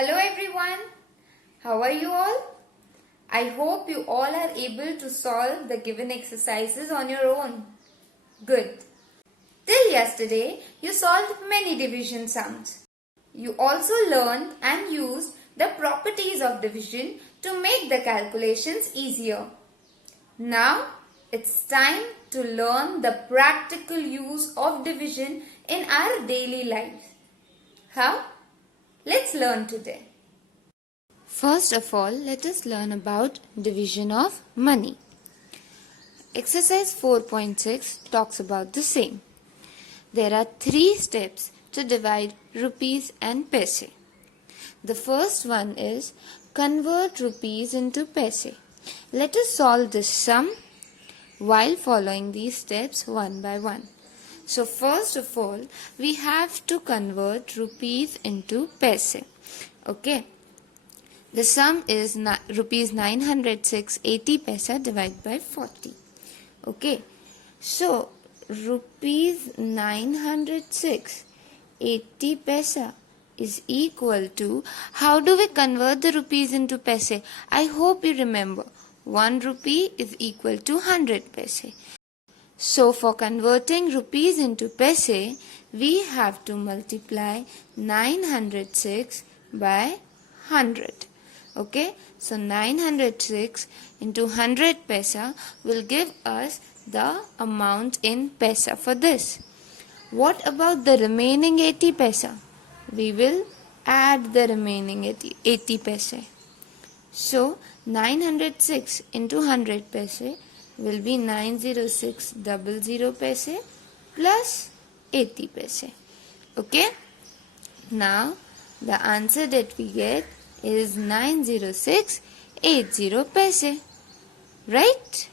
Hello everyone, how are you all? I hope you all are able to solve the given exercises on your own. Good. Till yesterday, you solved many division sums. You also learned and used the properties of division to make the calculations easier. Now, it's time to learn the practical use of division in our daily life. How? Let's learn today. First of all, let us learn about division of money. Exercise 4.6 talks about the same. There are 3 steps to divide rupees and paise. The first one is convert rupees into paise. Let us solve this sum while following these steps one by one. So first of all, we have to convert rupees into paise. Okay. The sum is rupees 906.80 paisa divided by 40. Okay. So rupees 906.80 paisa is equal to, how do we convert the rupees into paise? I hope you remember. 1 rupee is equal to 100 paise. So for converting rupees into paise, we have to multiply 906 by 100. Okay, so 906 into 100 paisa will give us the amount in paisa for this. What about the remaining 80 paisa? We will add the remaining 80 paise. So 906 into 100 paise will be 906.00 paise plus 80 paise. Okay. Now the answer that we get is 906.80 paise. Right?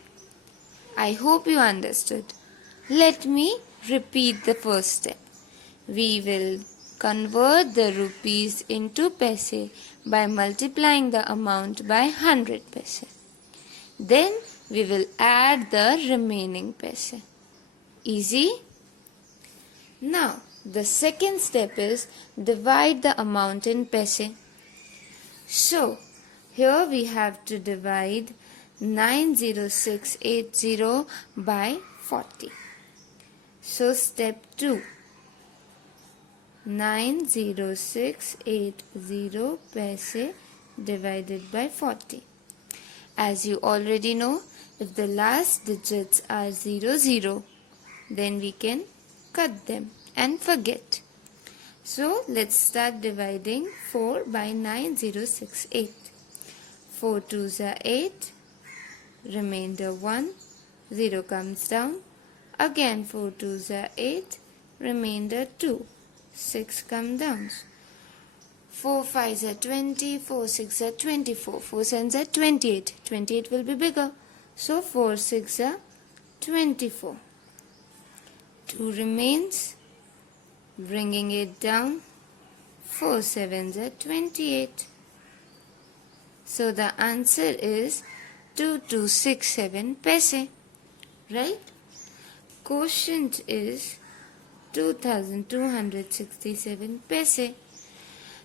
I hope you understood. Let me repeat the first step. We will convert the rupees into paise by multiplying the amount by 100 paise. Then we will add the remaining paise. Easy? Now, the second step is divide the amount in paise. So, here we have to divide 906.80 by 40. So, step 2. 906.80 paise divided by 40. As you already know, if the last digits are 00, then we can cut them and forget. So let's start dividing 4 by 9068. 4 2s are 8, remainder 1, 0 comes down. Again 4 2s are 8, remainder 2, 6 comes down. 4 5s are 20, 4 6s are 24, 4 7s are 28. 28 will be bigger. So 4 6s are 24. 2 remains. Bringing it down, 4 7s are 28. So the answer is 2267 paise. Right? Quotient is 2267 paise.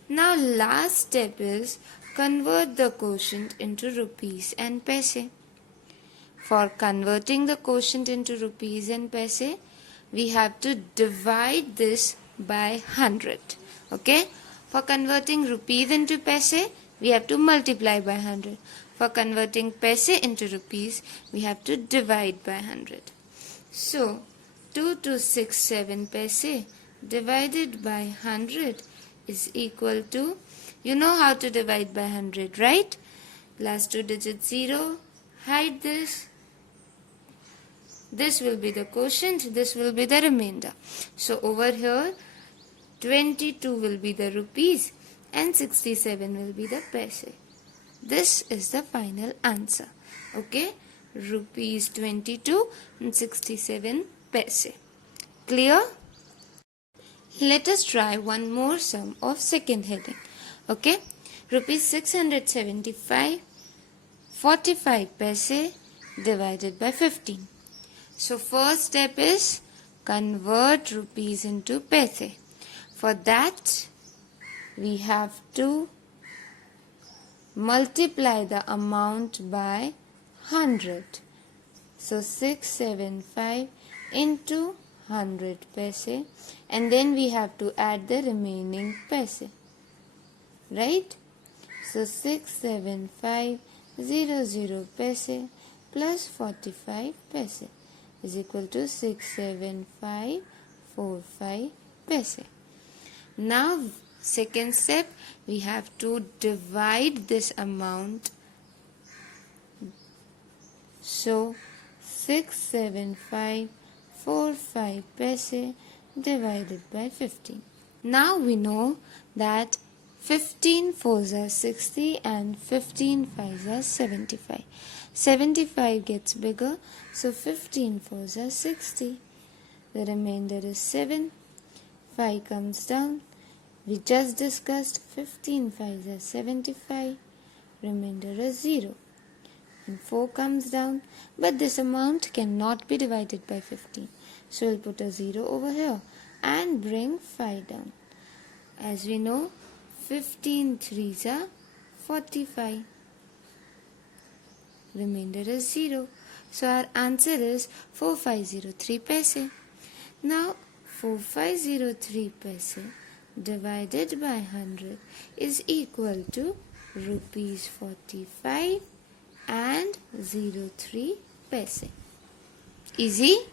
Now last step is convert the quotient into rupees and paise. For converting the quotient into rupees and paise, we have to divide this by 100. Okay? For converting rupees into paise, we have to multiply by 100. For converting paise into rupees, we have to divide by 100. So, 2267 paise divided by 100 is equal to, you know how to divide by 100, right? Last 2 digits 0, hide this. This will be the quotient, this will be the remainder. So over here, 22 will be the rupees and 67 will be the paise. This is the final answer. Okay? Rupees 22 and 67 paise. Clear? Let us try one more sum of second heading. Okay? Rupees 675, 45 paise divided by 15. So first step is convert rupees into paise. For that, we have to multiply the amount by 100. So 675 into 100 paise, and then we have to add the remaining paise, right? So 67500 paise plus 45 paise is equal to 67545 paise. Now second step, we have to divide this amount. So 67545 paise divided by 15. Now we know that 15 fours are 60 and 15 fives are 75. 75 gets bigger, so 15 fours are 60. The remainder is 7. 5 comes down. We just discussed 15 fives are 75. Remainder is 0. And 4 comes down, but this amount cannot be divided by 15. So we'll put a 0 over here and bring 5 down. As we know, 15 threes are 45. Remainder is 0. So our answer is 4503 paise. Now 4503 paise divided by 100 is equal to rupees 45 and 03 paise. Easy,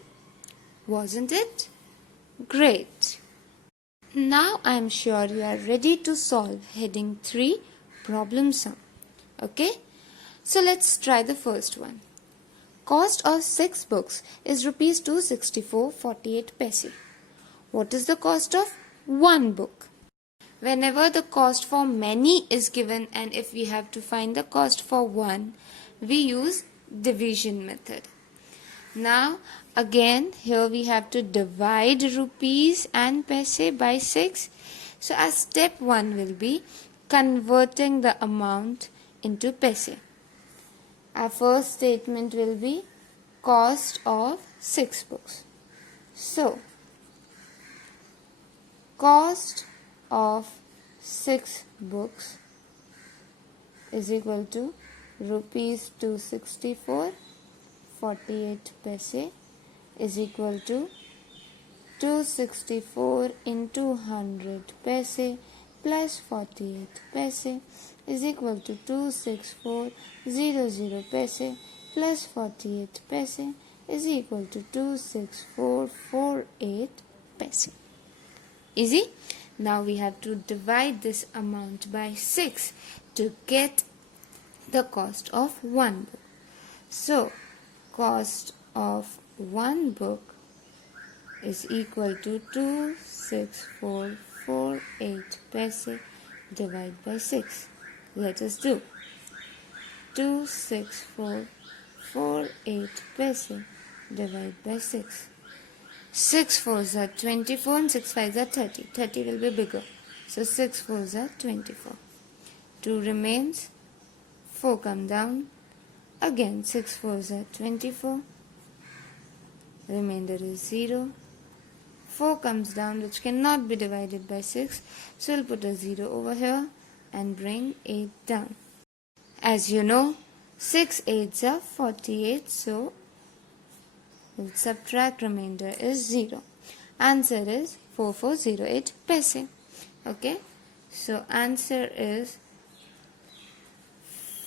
wasn't it? Great. Now I am sure you are ready to solve heading 3 problem sum. Okay? So let's try the first one. Cost of 6 books is rupees 264.48 paise. What is the cost of one book? Whenever the cost for many is given and if we have to find the cost for one, we use division method. Now again here we have to divide rupees and paise by 6. So our step 1 will be converting the amount into paise. Our first statement will be cost of 6 books. So cost of 6 books is equal to rupees 264.48 paise is equal to 264 into 100 paise plus 48 paise is equal to 26400 paise plus 48 paise is equal to 26448 paise. Easy? Now we have to divide this amount by 6 to get the cost of one book. So cost of one book is equal to 26448 paise divided by 6. Let us do 26448 paise divided by 6. 6 fours are 24 and 6 fives are 30. 30 will be bigger. So 6 fours are 24. 2 remains. 4 come down. Again 6 fours are 24. Remainder is 0. 4 comes down, which cannot be divided by 6. So we'll put a 0 over here and bring 8 down. As you know, 6 8s are 48. So we'll subtract, remainder is 0. Answer is 4408 paise. Okay. So answer is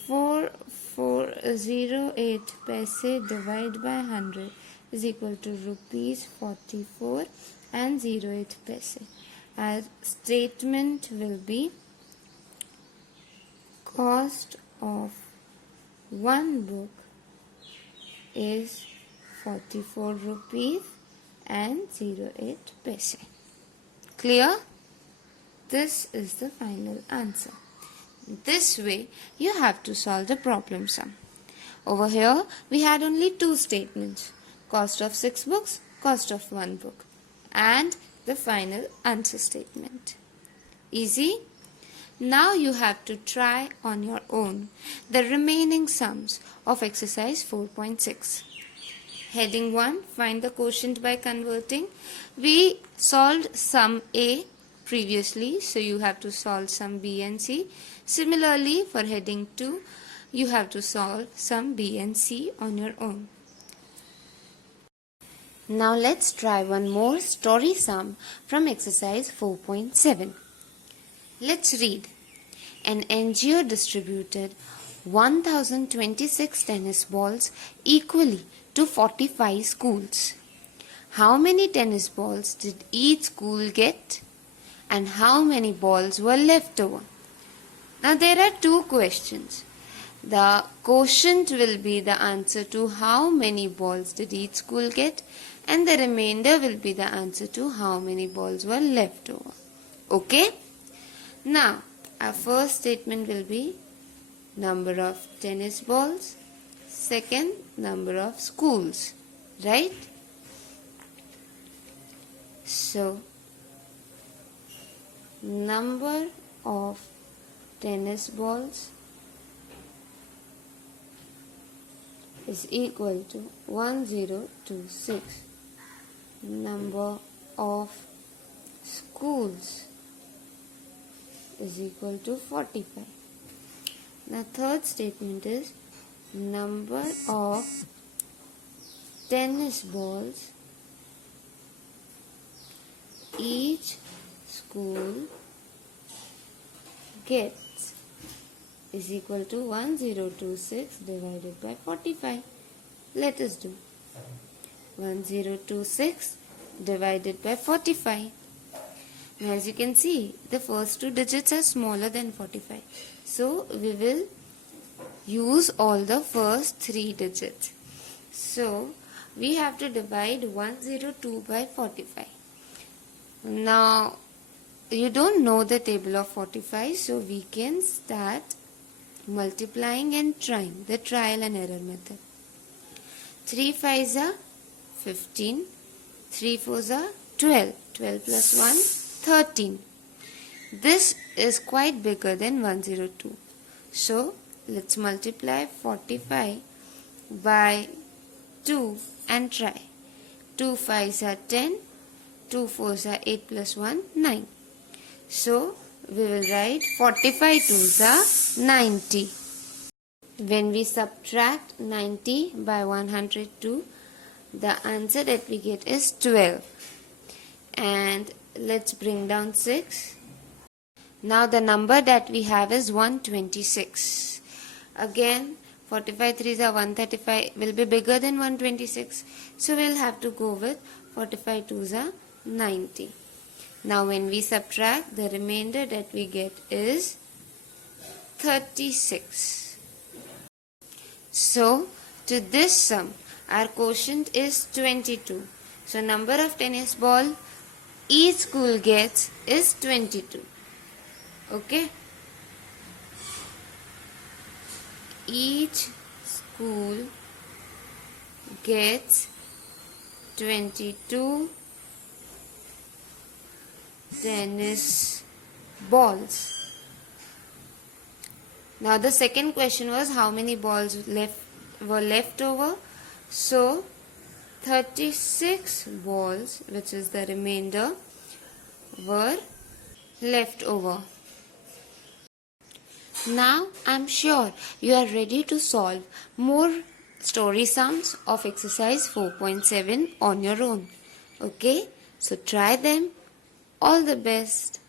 4408 paise divided by 100 is equal to rupees 44 and 08 paise. Our statement will be cost of one book is 44 rupees and 08 paise. Clear? This is the final answer. This way you have to solve the problem sum. Over here we had only two statements. Cost of 6 books, cost of one book, and the final answer statement. Easy? Now you have to try on your own the remaining sums of exercise 4.6. Heading 1, find the quotient by converting. We solved sum A previously, so you have to solve some B and C. Similarly, for heading 2, you have to solve some B and C on your own. Now let's try one more story sum from exercise 4.7. Let's read. An NGO distributed 1026 tennis balls equally to 45 schools. How many tennis balls did each school get? And how many balls were left over? Now there are two questions. The quotient will be the answer to how many balls did each school get, and the remainder will be the answer to how many balls were left over. Okay? Now, our first statement will be number of tennis balls, second number of schools, right? So, number of tennis balls is equal to 1026. Number of schools is equal to 45. Now third statement is number of tennis balls each school gets is equal to 1026 divided by 45. Let us do 1026 divided by 45. Now as you can see, the first two digits are smaller than 45. So we will use all the first three digits. So we have to divide 102 by 45. Now you don't know the table of 45, so we can start multiplying and trying the trial and error method. 3 5s are 15, 3 4s are 12, 12 plus 1, 13. This is quite bigger than 102. So let's multiply 45 by 2 and try. 2 5s are 10, 2 4s are 8 plus 1, 9. So we will write 45 2s are 90. When we subtract 90 by 102, the answer that we get is 12. And let's bring down 6. Now the number that we have is 126. Again, 45 3s are 135 will be bigger than 126. So we'll have to go with 45 2s are 90. Now when we subtract, the remainder that we get is 36. So to this sum, our quotient is 22. So number of tennis ball each school gets is 22. Okay? Each school gets 22 tennis balls. Now the second question was how many balls were left over. So 36 balls, which is the remainder, were left over. Now I'm sure you are ready to solve more story sums of exercise 4.7 on your own. Okay, so try them. All the best.